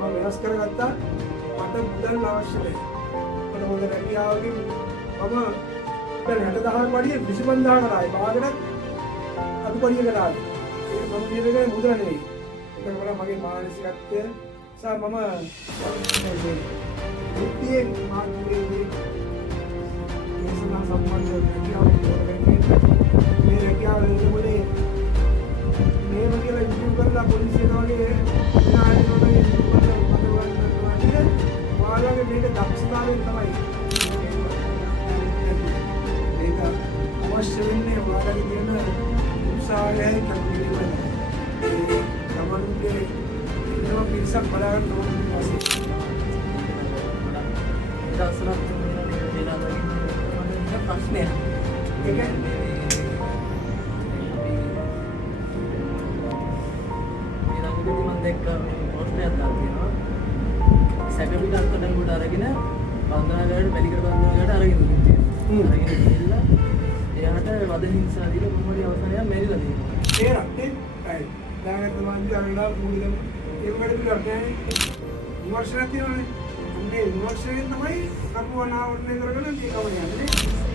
මම වෙනස් කරගත්තා. මට මුදල් අවශ්‍ය නැහැ. මට හොඳ රැකියාවකින් මම දැන් 60000ක් වඩිය 25000කට ආයි භාගයට අදුපඩියකට ආයි. ඒක මම ජීවිතේ මුදල නෙවෙයි. ඒක මගේ මානසිකත්වය සහ මම වෘත්තියේ මාර්ගයේ මේසනා සම්බන්ධ රැකියාව මේ රැකියාව වලදී මේව කියලා ඉන්ටර්විව් කරලා පොලිසියට වගේ නායකයෝගේ ඔයාලගේ මේක දක්ෂතාවයෙන් තමයි මේක අවශ්‍ය වෙන්නේ ඔයාලගේ තියෙන උත්සාහයයි කටයුතු ඒ තමන්ගේ ඉන්නවා පිරිසක් බලාගන්න ඕනේ ඊපස්සේ දවසක් තියෙන ප්‍රශ්නය ඒ කියන්නේ දෙක ප්‍රශ්නයක් දාලා සැකපිට අත්දැකීමකට අරගෙන බන්ධනාගාරයට වැලිකඩ බන්ධනාගාරයට අරගෙන ගිහින් අරගෙන ගිහිල්ලා එයාට වද හිංසා දීලා මොහොමඩි අවසානයක් මැරිලා තියෙනවා. ඒ රටේ අය දාගත්ත මන්දිරලා මුලින්ම ඒ වගේ පිළිගන්නේ විමර්ශනයක් තියෙනවානේ. මේ විමර්ශනයෙන් තමයි කර්මවනාවරණය කරගෙන මේකම යන්නේ.